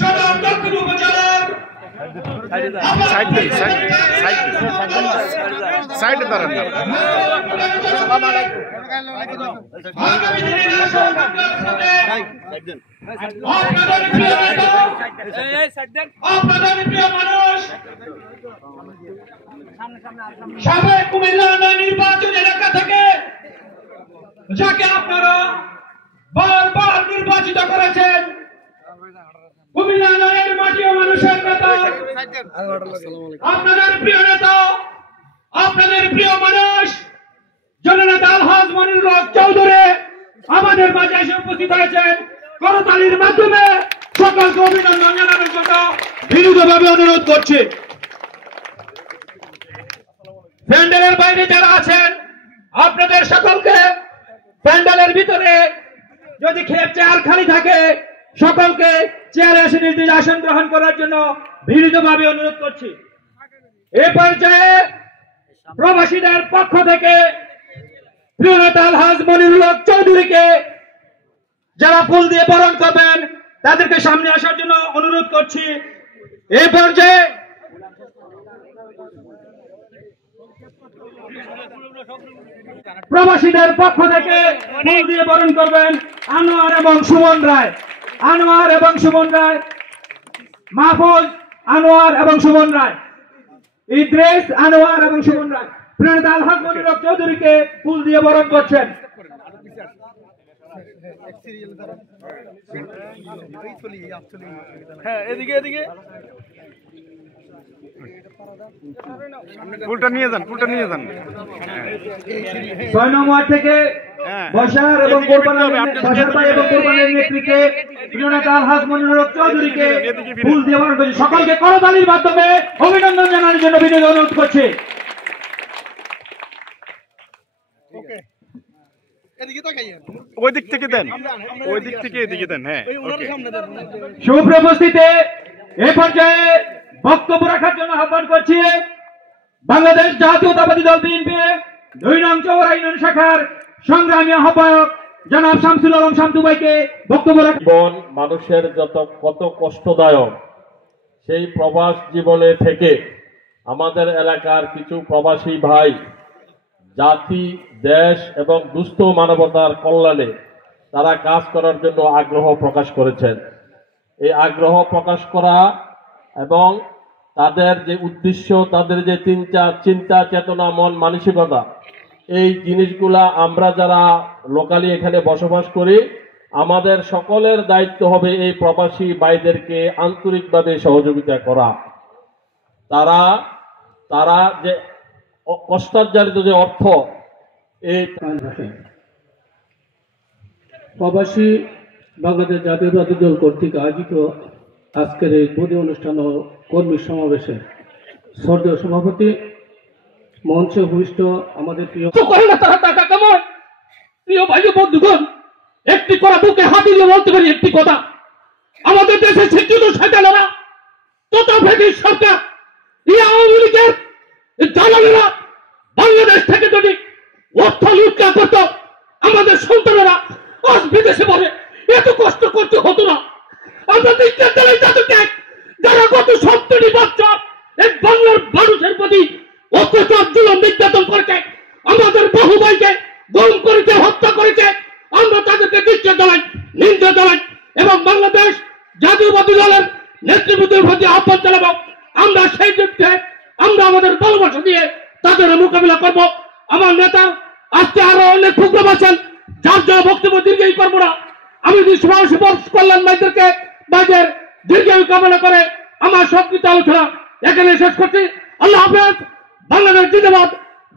সদর দক্ষিণ উপজেলার সাইডে দাঁড়ান না। আপনাদের প্রিয় মানুষ সাবেক কুমিল্লা নির্বাচন এলাকা থেকে যাকে আপনারা বারবার নির্বাচিত করেছেন, কুমিল্লা নগরের মাটি ও মানুষের নেতা, আপনাদের প্রিয় নেতা, আপনাদের প্রিয় মানুষ জননেতা আলহাজ মনিরুল হক চৌধুরী আমাদের মাঝে এসে উপস্থিত হয়েছেন। করতালির মাধ্যমে সকলকে অভিনন্দন জানানোর জন্য বিনীতভাবে অনুরোধ করছি। প্যান্ডেলের বাইরে যারা আছেন আপনাদের সকলকে প্যান্ডেলের ভিতরে যদি চেয়ার খালি থাকে সকলকে চেয়ারে এসে নিজ নিজ আসন গ্রহণ করার জন্য বিনীতভাবে অনুরোধ করছি। এ পর্যায়ে প্রবাসীদের পক্ষ থেকে প্রিয় নেতা আলহাজ মনিরুল হক চৌধুরীকে যারা ফুল দিয়ে বরণ করবেন তাদেরকে সামনে আসার জন্য অনুরোধ করছি। এই পর্যায়ে প্রবাসীদের পক্ষ থেকে ফুল দিয়ে বরণ করবেন আনোয়ার এবং সুমন রায়, আনোয়ার এবং সুমন রায়, মাহফুজ, আনোয়ার এবং সুমন রায়, ইদ্রিস, আনোয়ার এবং সুমন রায় প্রিয় নেতা আলহাজ মনিরুল হক চৌধুরীকে ফুল দিয়ে বরণ করছেন। ফুলটা নিয়ে যান, ফুলটা নিয়ে যান। 6 নং ওয়ার্ড থেকে বসার এবং কোরবানির নেতৃত্বে প্রিয় নেতা আলহাজ মনিরুল হক চৌধুরীকে ফুল দিয়ে বরণ করছি। সকলকে করতালির মাধ্যমে অভিনন্দন জানানোর জন্য বিনীত অনুরোধ করছি। ওই দিক থেকে দেন, ওই দিক থেকে এদিকে দেন। হ্যাঁ, সুপ্রিয় উপস্থিতি, এ পর্যায়ে বক্তব্য রাখার জন্য আহ্বান করছি বাংলাদেশ জাতীয়তাবাদী দল বিএনপি 2 নং চৌরা ইউনিয়ন শাখার সংগ্রামী আহ্বায়ক জনাব শামসুল আলম শামসু ভাইকে বক্তব্য রাখেন। জীবন মানুষের কত কষ্টদায়ক, সেই প্রবাস জীবনে থেকে আমাদের এলাকার কিছু প্রবাসী ভাই জাতি, দেশ এবং দুস্থ মানবতার কল্যাণে তারা কাজ করার জন্য আগ্রহ প্রকাশ করেছেন। এই আগ্রহ প্রকাশ করা এবং তাদের যে উদ্দেশ্য, তাদের যে চিন্তা চেতনা, মন মানসিকতা, এই জিনিসগুলা আমরা যারা লোকালি এখানে বসবাস করি আমাদের সকলের দায়িত্ব হবে এই প্রবাসী ভাইদেরকে আন্তরিকভাবে সহযোগিতা করা। তারা যে কষ্টার্জিত যে অর্থ, এই প্রবাসী বাংলাদেশ জাতীয়তাবাদী দল কর্তৃক আয়োজিত আজকের এই বদি অনুষ্ঠান ও কর্মী সমাবেশে শ্রদ্ধেয় সভাপতি, মঞ্চে ভূমিষ্ঠ আমাদের প্রিয় ভাই বন্ধুগণ, একটি কথা বুকে হাত দিয়ে বলতে পারি, একটি কথা, আমাদের দেশে শিক্ষিত শয়তানেরা তথা ব্রিটিশ সরকার আওয়ামী লীগের দালালেরা বাংলাদেশ থেকে যদি অর্থ লুটকা করত আমাদের সন্তানেরা আজ বিদেশে বলে এত কষ্ট করতে হতো না। আমরা দেখতে চাই তাদেরকে যারা গত 70 বছর এই বাংলার মানুষের প্রতি অত্যাচার জুলুম নির্যাতন করেছে, আমাদের বহু ভাইকে গুম করেছে, হত্যা করেছে, আমরা তাদেরকে নিন্দা জানাই এবং বাংলাদেশ জাতীয়তাবাদী দলের নেতৃবৃন্দের প্রতি আহ্বান জানাবো, আমরা সেই যুদ্ধে আমরা আমাদের ভালোবাসা দিয়ে তাদের মোকাবিলা করব। আমার নেতা আজকে আরো অনেক প্রোগ্রাম আছেন, যার জন্য বক্তব্য দীর্ঘায়ী করবো না। আমি কল্যাণ ভাইদেরকে ভাইদের দীর্ঘায়ু কামনা করে আমার সংক্ষিপ্ত আলোচনা এখানে শেষ করছি। আল্লাহ হাফেজ। বাংলাদেশ জিন্দাবাদ।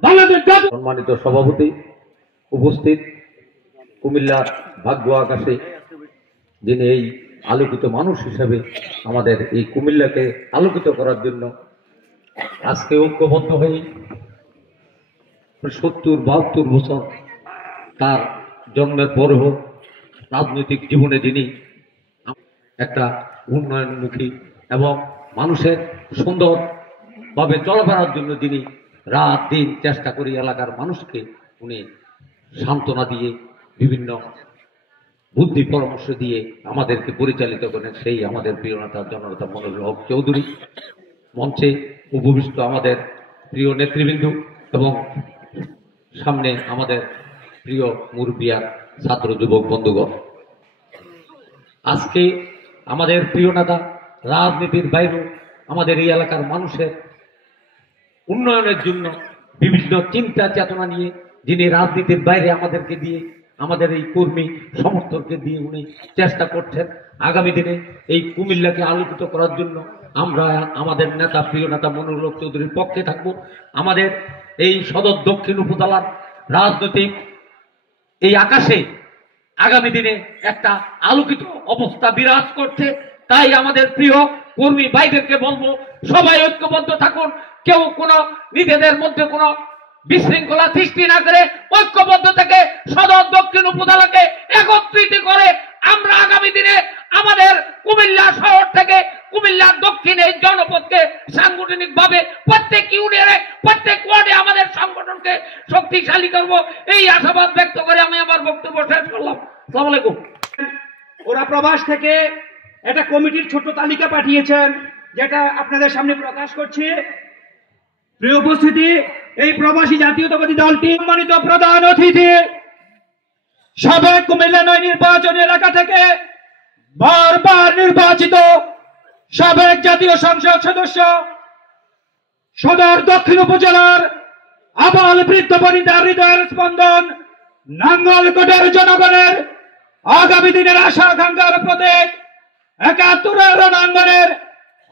বাংলাদেশ। সম্মানিত সভাপতি, উপস্থিত কুমিল্লার ভাগ্য আকাশে যিনি এই আলোকিত মানুষ হিসেবে আমাদের এই কুমিল্লাকে আলোকিত করার জন্য আজকে ঐক্যবদ্ধ হয়ে 70-72 বছর তার জন্মের পরেও রাজনৈতিক জীবনে যিনি একটা উন্নয়নমুখী এবং মানুষের সুন্দরভাবে চলাফেরার জন্য যিনি রাত দিন চেষ্টা করি এলাকার মানুষকে উনি সান্ত্বনা দিয়ে বিভিন্ন বুদ্ধি পরামর্শ দিয়ে আমাদেরকে পরিচালিত করেন সেই আমাদের প্রিয় নেতা জননেতা মনিরুল হক চৌধুরী। মঞ্চে উপবিষ্ট আমাদের প্রিয় নেতৃবৃন্দ এবং সামনে আমাদের প্রিয় মুরব্বিয়ার ছাত্র যুবক বন্ধুগণ, আজকে আমাদের প্রিয় নেতা রাজনীতির বাইরেও আমাদের এই এলাকার মানুষের উন্নয়নের জন্য বিভিন্ন চিন্তা চেতনা নিয়ে যিনি রাজনীতির বাইরে আমাদেরকে দিয়ে, আমাদের এই কর্মী সমর্থককে দিয়ে উনি চেষ্টা করছেন আগামী দিনে এই কুমিল্লাকে আলোকিত করার জন্য। আমরা আমাদের নেতা প্রিয় নেতা মনিরুল হক চৌধুরীর পক্ষে থাকবো। আমাদের এই সদর দক্ষিণ উপজেলার রাজনৈতিক এই আকাশে আগামী দিনে একটা আলোকিত অবস্থা বিরাজ করছে। তাই আমাদের প্রিয় কর্মী ভাইদেরকে বলবো, সবাই ঐক্যবদ্ধ থাকুন, কেউ কোনো নিজেদের মধ্যে কোনো বিশৃঙ্খলা সৃষ্টি না করে ঐক্যবদ্ধ থেকে সদর দক্ষিণ উপজেলাকে একত্রিত করে আমরা আগামী দিনে আমাদের কুমিল্লা শহর থেকে কুমিল্লার দক্ষিণে জনপদকে সাংগঠনিক ভাবে প্রত্যেক ইউনিয়নে প্রত্যেক ওয়ার্ডে আমাদের সংগঠনকে শক্তিশালী করব, এই আশাবাদ ব্যক্ত করে আমি আমার বক্তব্য শেষ করলাম। আসসালামু আলাইকুম। ওরা প্রবাস থেকে একটা কমিটির ছোট্ট তালিকা পাঠিয়েছেন, যেটা আপনাদের সামনে প্রকাশ করছি। প্রিয় উপস্থিতি, এই প্রবাসী জাতীয়তাবাদী দলটি সম্মানিত প্রধান অতিথি সাবেক কুমিল্লা ৯ নির্বাচনী এলাকা থেকে বারবার নির্বাচিত সাবেক জাতীয় সংসদ সদস্য, সদর দক্ষিণ উপজেলার আবাল বৃদ্ধ বনিতার হৃদয়ের স্পন্দন, নাঙ্গলকোটের জনগণের আগামী দিনের আশা আকাঙ্ক্ষার প্রতীক, ৭১ রণাঙ্গনের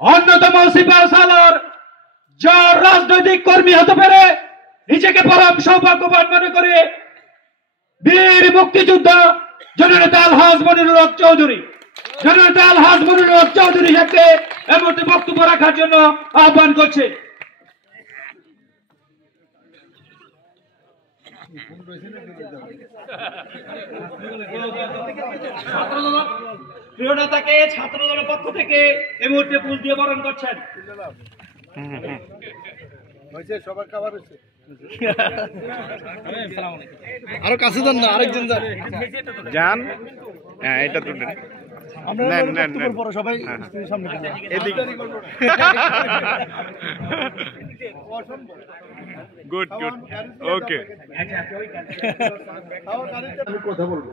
অন্যতম সিপাহ সালার, যার রাজনৈতিক কর্মী হতে পেরে নিজেকে পরম সৌভাগ্যবান মনে করে বীর মুক্তিযোদ্ধা জননেতা আলহাজ মনিরুল হক চৌধুরী, জননেতা আলহাজ মনিরুল হক চৌধুরী সাহেবকে এই মুহূর্তে বক্তব্য রাখার জন্য আহ্বান করছে। প্রিয় নেতাকে ছাত্র দলের পক্ষ থেকে এই মুহূর্তে ফুল দিয়ে বরণ করছেন। সবার খাবার হচ্ছে, আরো কাছে যান না, আরেকজন যান। হ্যাঁ, এটা তো সবাই গুড গুড ওকে। আমি কথা বলবো।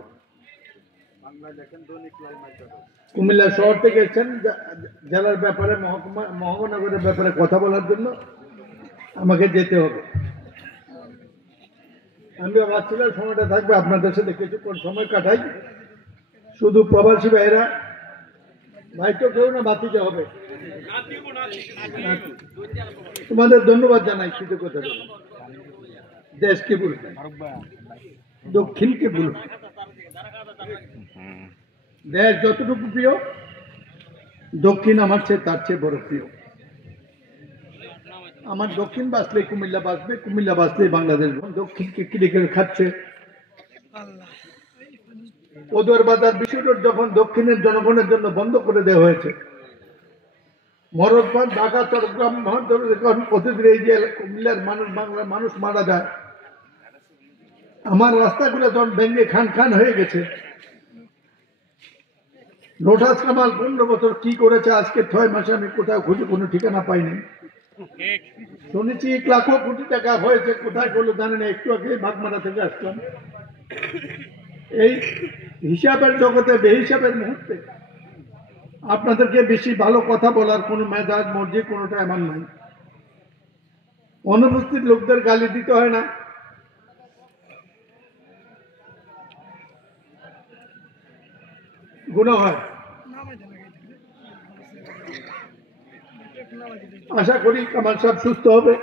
কুমিল্লা শহর থেকে এসেছেন জেলার ব্যাপারে, মহানগরের ব্যাপারে কথা বলার জন্য আমাকে যেতে হবে। আমি ভাবছিলাম সময়টা থাকবে আপনাদের সাথে কিছুক্ষণ সময় কাটাই। শুধু প্রবাসী ভাইরা, ভাই তো কেউ না, বাতিতে হবে। তোমাদের ধন্যবাদ জানাই, কৃতজ্ঞতা জানাই। দেশকে বলবে, দক্ষিণকে বলবে। দেশ যতটুকু প্রিয়, দক্ষিণ আমার চেয়ে তার চেয়ে বড় প্রিয়। আমার দক্ষিণ বাঁচলে কুমিল্লা বাঁচবে, কুমিল্লা বাঁচলে বাংলাদেশ। দক্ষিণকে ক্রিকেট খাচ্ছে। ওদর বাজার বিশ্বরোড যখন দক্ষিণের জনগণের জন্য বন্ধ করে দেওয়া হয়েছে, মরদপাড়, ঢাকা, চট্টগ্রাম মহানগরে যখন প্রতিদিন এই যে কুমিল্লার মানুষ, বাংলার মানুষ মারা যায়, আমার রাস্তাগুলো যখন ভেঙে খান খান হয়ে গেছে, রোটাস কামাল 15 বছর কি করেছে আজকে 6 মাসে আমি কোথাও খুঁজে কোনো ঠিকানা পাইনি। শুনেছি 1 লাখ কোটি টাকা হয়েছে, কোথায় করলো জানি না। একটু আগে বাগমারা থেকে আসলাম। এই হিসাবের জগতে, বেহিসাবের মুহূর্তে আপনাদেরকে বেশি ভালো কথা বলার কোনো মেজাজ, মর্জি কোনোটা এমন নাই। অনুপস্থিত লোকদের গালি দিতে হয় না। গুনাহ হয়। আশা করি কামাল সাহেব সুস্থ হবে।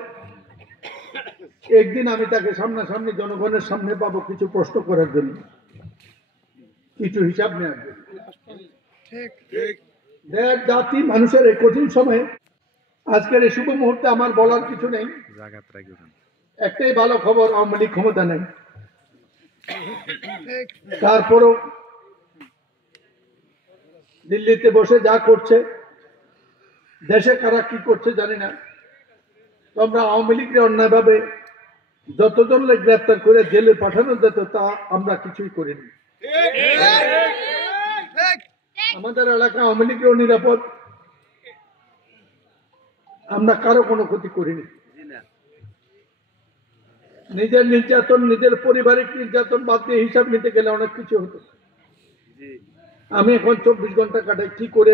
একদিন আমি তাকে সামনাসামনি জনগণের সামনে পাবো কিছু প্রশ্ন করার জন্য, কিছু হিসাব নেওয়ার জন্য। দেশ, জাতি, মানুষের এই কঠিন সময়ে আজকের এই শুভ মুহূর্তে আমার বলার কিছু নেই। একটাই ভালো খবর, আওয়ামী লীগ ক্ষমতা নেই। তারপরও দিল্লিতে বসে যা করছে, দেশে কারা কি করছে জানি না। আমরা আওয়ামী লীগকে অন্যায়ভাবে যতজন গ্রেপ্তার করে জেলে পাঠানো যেত তা আমরা কিছুই করিনি। আমাদের এলাকা আওয়ামী লীগেরও নিরাপদ, আমরা কারো কোনো ক্ষতি করিনি। নিজের নির্যাতন, নিজের পারিবারিক নির্যাতন বাদ দিয়ে হিসাব নিতে গেলে অনেক কিছু হতো। আমি এখন 24 ঘন্টা কাটাই কি করে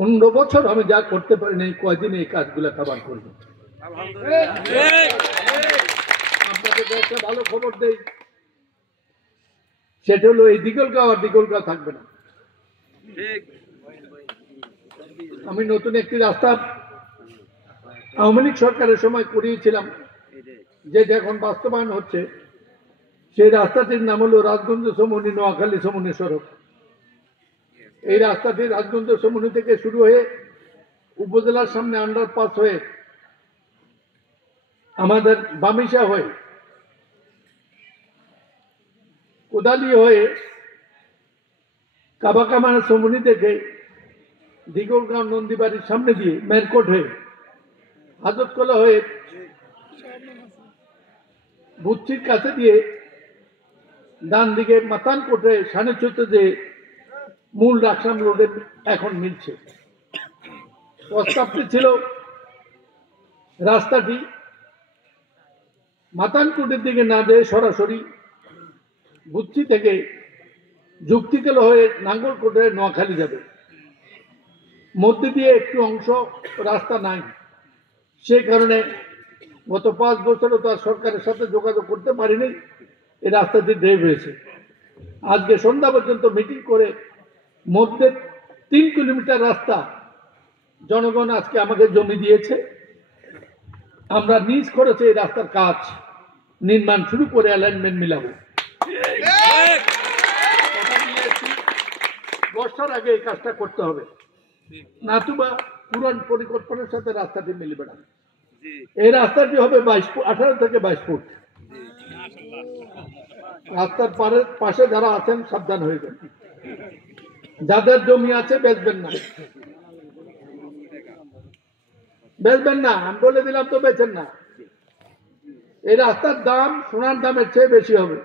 15 বছর আমি যা করতে পারিনি, কয়দিন এই কাজগুলা কাবার করব। আপনাদেরকে একটা ভালো খবর দেই, সেটা হলো এই দিগলগাঁও আর দিগলগাঁও থাকবে না। আমি নতুন একটি রাস্তা আওয়ামী লীগ সরকারের সময় করিয়েছিলাম, যেটা এখন বাস্তবায়ন হচ্ছে। সেই রাস্তাটির নাম হলো রাজগঞ্জ সমুনি নোয়াখালী সমুনি সড়ক। এই রাস্তাটি রাজগঞ্জ সমুনি থেকে শুরু হয়ে উপজেলার সামনে আন্ডারপাস হয়ে আমাদের বামিশা হয়ে কোদালি হয়ে কাবাকামানা সমুনি থেকে দিগলগাঁও নন্দীবাড়ির সামনে দিয়ে মেরকোট হয়ে হাজতকলা হয়ে বুচ্ছির কাছে দিয়ে ডান দিকে মাতানকোট হয়ে সানেচুতে যে মূল রাকসাম রোডে এখন মিলছে। প্রস্তাবটি ছিল রাস্তাটি মাতানকোটের দিকে না যেয়ে সরাসরি বুচ্ছি থেকে যুক্তিকেল হয়ে নাঙ্গলকোট হয়ে নোয়াখালী যাবে। মধ্যে দিয়ে একটু অংশ রাস্তা নাই, সেই কারণে গত 5 বছরও তার সরকারের সাথে যোগাযোগ করতে পারিনি। এই রাস্তাটি ড্রেভ হয়েছে। আজকে সন্ধ্যা পর্যন্ত মিটিং করে মধ্যে 3 কিলোমিটার রাস্তা জনগণ আজকে আমাকে জমি দিয়েছে। আমরা নিজ খরচে এই রাস্তার কাজ নির্মাণ শুরু করে অ্যালাইনমেন্ট মিলাবো। বর্ষার আগে এই কাজটা করতে হবে, নাতুবা পুরান পরিকল্পনার সাথে রাস্তাটি মিলবে না। এই রাস্তাটি হবে 18 থেকে 22 ফুট। রাস্তার পাশে যারা আছেন সাবধান হয়ে যান, যাদের জমি আছে বেচবেন না, বেচবেন না, আমি বলে দিলাম তো বেচেন না। এই রাস্তার দাম সোনার দামের চেয়ে বেশি হবে।